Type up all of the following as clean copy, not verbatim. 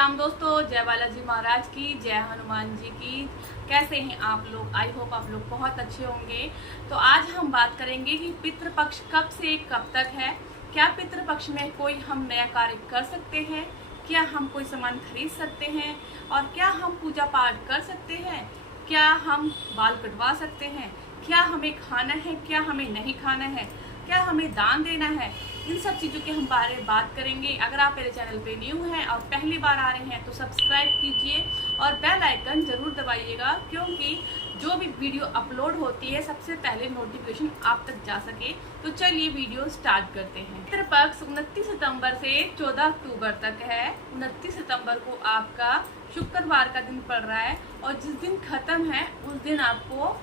राम दोस्तों, जय बालाजी महाराज की, जय हनुमान जी की। कैसे हैं आप लोग? आई होप आप लोग बहुत अच्छे होंगे। तो आज हम बात करेंगे कि पितृपक्ष कब से कब तक है। क्या पितृपक्ष में कोई हम नया कार्य कर सकते हैं? क्या हम कोई सामान खरीद सकते हैं? और क्या हम पूजा पाठ कर सकते हैं? क्या हम बाल कटवा सकते हैं? क्या हमें खाना है, क्या हमें नहीं खाना है, क्या हमें दान देना है? इन सब चीज़ों के हम बारे में बात करेंगे। अगर आप मेरे चैनल पे न्यू हैं और पहली बार आ रहे हैं तो सब्सक्राइब कीजिए और बेल आइकन जरूर दबाइएगा, क्योंकि जो भी वीडियो अपलोड होती है सबसे पहले नोटिफिकेशन आप तक जा सके। तो चलिए वीडियो स्टार्ट करते हैं। पितृपक्ष 29 सितंबर से 14 अक्टूबर तक है। 29 सितंबर को आपका शुक्रवार का दिन पड़ रहा है और जिस दिन खत्म है उस दिन आपको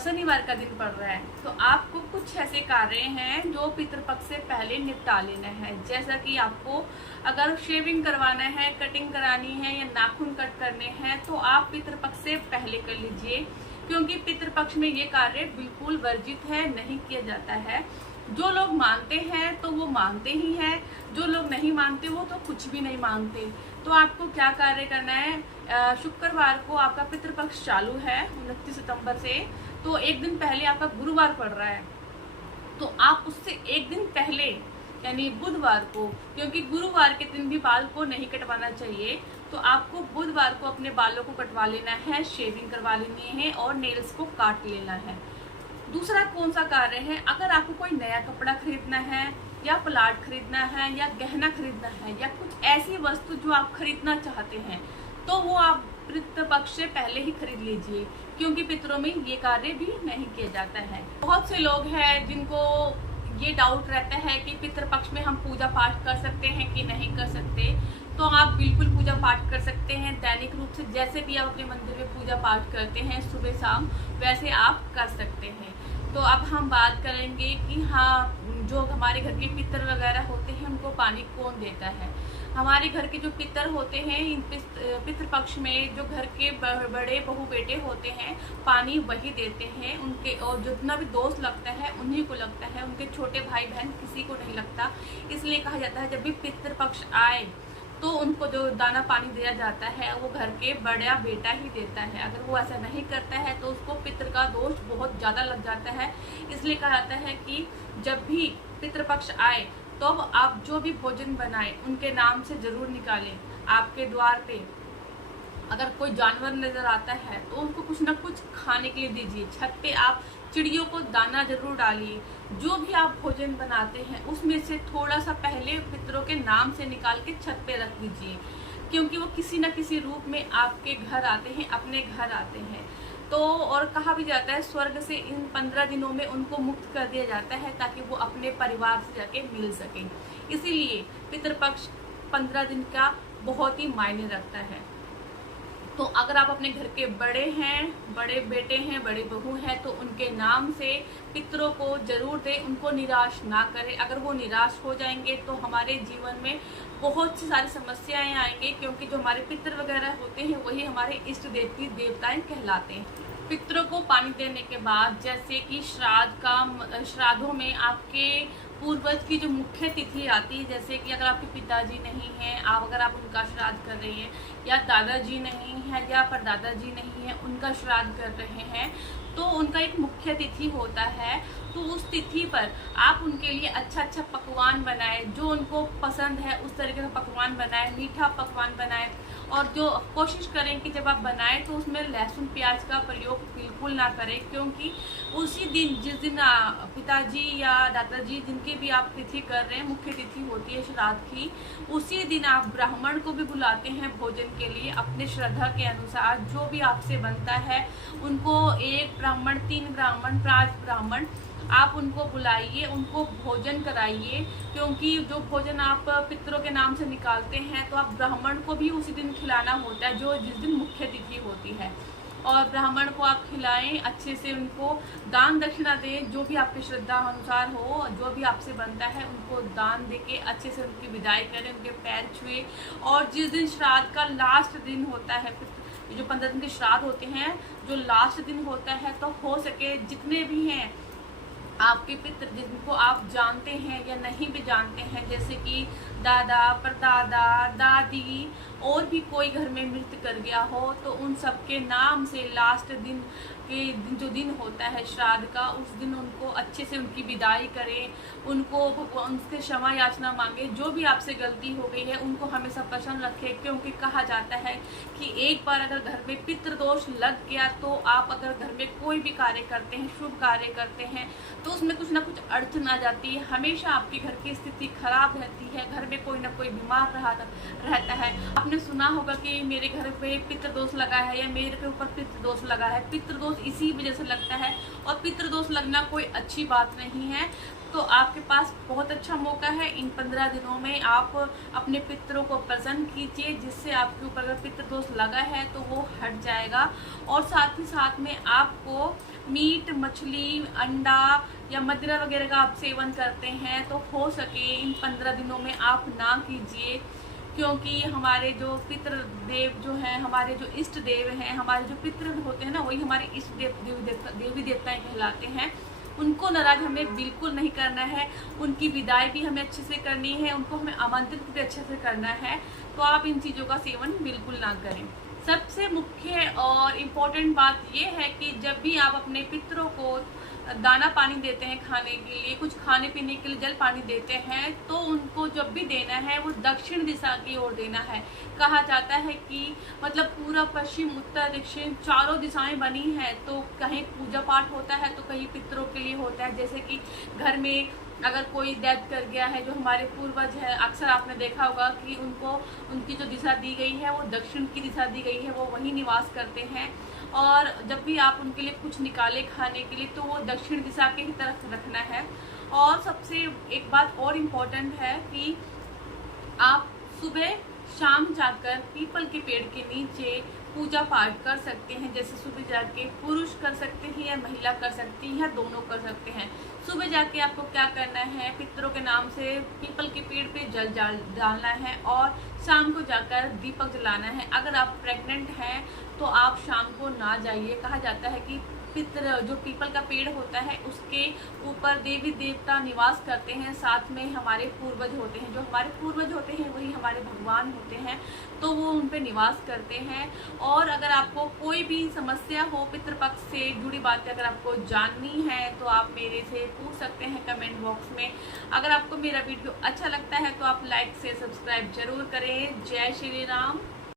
शनिवार का दिन पड़ रहा है। तो आपको कुछ ऐसे कार्य हैं जो पितृपक्ष से पहले निपटा लेना है। जैसा कि आपको अगर शेविंग करवाना है, कटिंग करानी है या नाखून कट करने हैं तो आप पितृपक्ष से पहले कर लीजिए, क्योंकि पितृपक्ष में ये कार्य बिल्कुल वर्जित है, नहीं किया जाता है। जो लोग मानते हैं तो वो मानते ही हैं, जो लोग नहीं मानते वो तो कुछ भी नहीं मानते। तो आपको क्या कार्य करना है? शुक्रवार को आपका पितृपक्ष चालू है 29 सितंबर से, तो एक दिन पहले आपका गुरुवार पड़ रहा है, तो आप उससे एक दिन पहले यानी बुधवार को, क्योंकि गुरुवार के दिन भी बाल को नहीं कटवाना चाहिए, तो आपको बुधवार को अपने बालों को कटवा लेना है, शेविंग करवा लेनी है और नेल्स को काट लेना है। दूसरा कौन सा कार्य है? अगर आपको कोई नया कपड़ा खरीदना है या प्लाट खरीदना है या गहना खरीदना है या कुछ ऐसी वस्तु जो आप खरीदना चाहते हैं, तो वो आप पितृपक्ष से पहले ही खरीद लीजिए, क्योंकि पितरों में ये कार्य भी नहीं किया जाता है। बहुत से लोग हैं जिनको ये डाउट रहता है कि पितृपक्ष में हम पूजा पाठ कर सकते हैं कि नहीं कर सकते। तो आप बिल्कुल पूजा पाठ कर सकते हैं दैनिक रूप से, जैसे भी आप अपने मंदिर में पूजा पाठ करते हैं सुबह शाम, वैसे आप कर सकते हैं। तो अब हम बात करेंगे कि हाँ, जो हमारे घर के पितर वगैरह होते हैं उनको पानी कौन देता है। हमारे घर के जो पितर होते हैं, इन पितृपक्ष में जो घर के बड़े बहू बेटे होते हैं पानी वही देते हैं उनके, और जितना भी दोष लगता है उन्हीं को लगता है, उनके छोटे भाई बहन किसी को नहीं लगता। इसलिए कहा जाता है जब भी पितृपक्ष आए तो उनको जो दाना पानी दिया जाता है वो घर के बड़ा बेटा ही देता है। अगर वो ऐसा नहीं करता है तो उसको पितृ का दोष बहुत ज़्यादा लग जाता है। इसलिए कहा जाता है कि जब भी पितृपक्ष आए तो आप जो भी भोजन बनाएं उनके नाम से जरूर निकालें। आपके द्वार पे अगर कोई जानवर नजर आता है तो उनको कुछ ना कुछ खाने के लिए दीजिए। छत पे आप चिड़ियों को दाना जरूर डालिए। जो भी आप भोजन बनाते हैं उसमें से थोड़ा सा पहले पितरों के नाम से निकाल के छत पे रख दीजिए, क्योंकि वो किसी न किसी रूप में आपके घर आते हैं, अपने घर आते हैं। तो और कहा भी जाता है स्वर्ग से इन 15 दिनों में उनको मुक्त कर दिया जाता है ताकि वो अपने परिवार से जाके मिल सके। इसीलिए पितृपक्ष 15 दिन का बहुत ही मायने रखता है। तो अगर आप अपने घर के बड़े हैं, बड़े बेटे हैं, बड़े बहू हैं, तो उनके नाम से पितरों को जरूर दें, उनको निराश ना करें। अगर वो निराश हो जाएंगे तो हमारे जीवन में बहुत सी सारी समस्याएं आएंगी, क्योंकि जो हमारे पितर वगैरह होते हैं वही हमारे इष्ट देवती देवताएं कहलाते हैं। पितरों को पानी देने के बाद, जैसे कि श्राद्धों में आपके पूर्वज की जो मुख्य तिथि आती है, जैसे कि अगर आपके पिताजी नहीं हैं, अगर आप उनका श्राद्ध कर रहे हैं, या दादाजी नहीं है या परदादाजी नहीं है उनका श्राद्ध कर रहे हैं, तो उनका एक मुख्य तिथि होता है। तो उस तिथि पर आप उनके लिए अच्छा अच्छा पकवान बनाएं, जो उनको पसंद है उस तरीके का पकवान बनाएं, मीठा पकवान बनाएं। और जो कोशिश करें कि जब आप बनाएं तो उसमें लहसुन प्याज का प्रयोग बिल्कुल ना करें, क्योंकि उसी दिन जिस दिन पिताजी या दादाजी जिनकी भी आप तिथि कर रहे हैं, मुख्य तिथि होती है श्राद्ध की, उसी दिन आप ब्राह्मण को भी बुलाते हैं भोजन के लिए। अपने श्रद्धा के अनुसार जो भी आपसे बनता है उनको 1 ब्राह्मण, 3 ब्राह्मण, 5 ब्राह्मण आप उनको बुलाइए, उनको भोजन कराइए, क्योंकि जो भोजन आप पितरों के नाम से निकालते हैं तो आप ब्राह्मण को भी उसी दिन खिलाना होता है, जो जिस दिन मुख्य तिथि होती है। और ब्राह्मण को आप खिलाएं, अच्छे से उनको दान दक्षिणा दें, जो भी आपकी श्रद्धा अनुसार हो, जो भी आपसे बनता है उनको दान देके अच्छे से उनकी विदाई करें, उनके पैर छुए। और जिस दिन श्राद्ध का लास्ट दिन होता है, जो 15 दिन के श्राद्ध होते हैं, जो लास्ट दिन होता है, तो हो सके जितने भी हैं आपके पितृ जिनको आप जानते हैं या नहीं भी जानते हैं, जैसे कि दादा, परदादा, दादी और भी कोई घर में मृत्यु कर गया हो तो उन सबके नाम से लास्ट दिन के जो दिन होता है श्राद्ध का, उस दिन उनको अच्छे से उनकी विदाई करें, उनको भगवान से क्षमा याचना मांगे। जो भी आपसे गलती हो गई है उनको हमेशा प्रसन्न रखें, क्योंकि कहा जाता है कि एक बार अगर घर में पितृदोष लग गया तो आप अगर घर में कोई भी कार्य करते हैं, शुभ कार्य करते हैं, तो उसमें कुछ ना कुछ अड़चन आ जाती है। हमेशा आपके घर की स्थिति खराब रहती है, घर में कोई ना कोई बीमार रहता है। आपने सुना होगा कि मेरे घर पे पितृदोष लगा है या मेरे के ऊपर पितृदोष लगा है। पितृदोष इसी वजह से लगता है, और पितृदोष लगना कोई अच्छी बात नहीं है। तो आपके पास बहुत अच्छा मौका है, इन 15 दिनों में आप अपने पितरों को प्रसन्न कीजिए, जिससे आपके ऊपर अगर पितृदोष लगा है तो वो हट जाएगा। और साथ ही साथ में आपको मीट, मछली, अंडा या मदिरा वगैरह का आप सेवन करते हैं तो हो सके इन 15 दिनों में आप ना कीजिए, क्योंकि हमारे जो पितृ देव जो हैं, हमारे जो इष्ट देव हैं, हमारे जो पितृ होते हैं ना, वही हमारे इष्ट देवी देवताएं कहलाते हैं। उनको नाराज हमें बिल्कुल नहीं करना है, उनकी विदाई भी हमें अच्छे से करनी है, उनको हमें आमंत्रित भी अच्छे से करना है। तो आप इन चीज़ों का सेवन बिल्कुल ना करें। सबसे मुख्य और इम्पोर्टेंट बात यह है कि जब भी आप अपने पितरों को दाना पानी देते हैं, खाने के लिए कुछ खाने पीने के लिए जल पानी देते हैं, तो उनको जब भी देना है वो दक्षिण दिशा की ओर देना है। कहा जाता है कि मतलब पूरा, पश्चिम, उत्तर, दक्षिण चारों दिशाएं बनी हैं, तो कहीं पूजा पाठ होता है तो कहीं पितरों के लिए होता है। जैसे कि घर में अगर कोई डेथ कर गया है, जो हमारे पूर्वज है, अक्सर आपने देखा होगा कि उनको उनकी जो दिशा दी गई है वो दक्षिण की दिशा दी गई है, वो वहीं निवास करते हैं। और जब भी आप उनके लिए कुछ निकाले खाने के लिए तो वो दक्षिण दिशा के ही तरफ रखना है। और सबसे एक बात और इम्पोर्टेंट है कि आप सुबह शाम जाकर पीपल के पेड़ के नीचे पूजा पाठ कर सकते हैं। जैसे सुबह जाके पुरुष कर सकते हैं या महिला कर सकती है या दोनों कर सकते हैं। सुबह जाके आपको क्या करना है, पितरों के नाम से पीपल के पेड़ पे जल डालना है और शाम को जाकर दीपक जलाना है। अगर आप प्रेग्नेंट हैं तो आप शाम को ना जाइए। कहा जाता है कि पितर जो पीपल का पेड़ होता है उसके ऊपर देवी देवता निवास करते हैं, साथ में हमारे पूर्वज होते हैं। जो हमारे पूर्वज होते हैं वही हमारे भगवान होते हैं, तो वो उन पे निवास करते हैं। और अगर आपको कोई भी समस्या हो, पितृपक्ष से जुड़ी बातें अगर आपको जाननी है तो आप मेरे से पूछ सकते हैं कमेंट बॉक्स में। अगर आपको मेरा वीडियो अच्छा लगता है तो आप लाइक से सब्सक्राइब जरूर करें। जय श्री राम।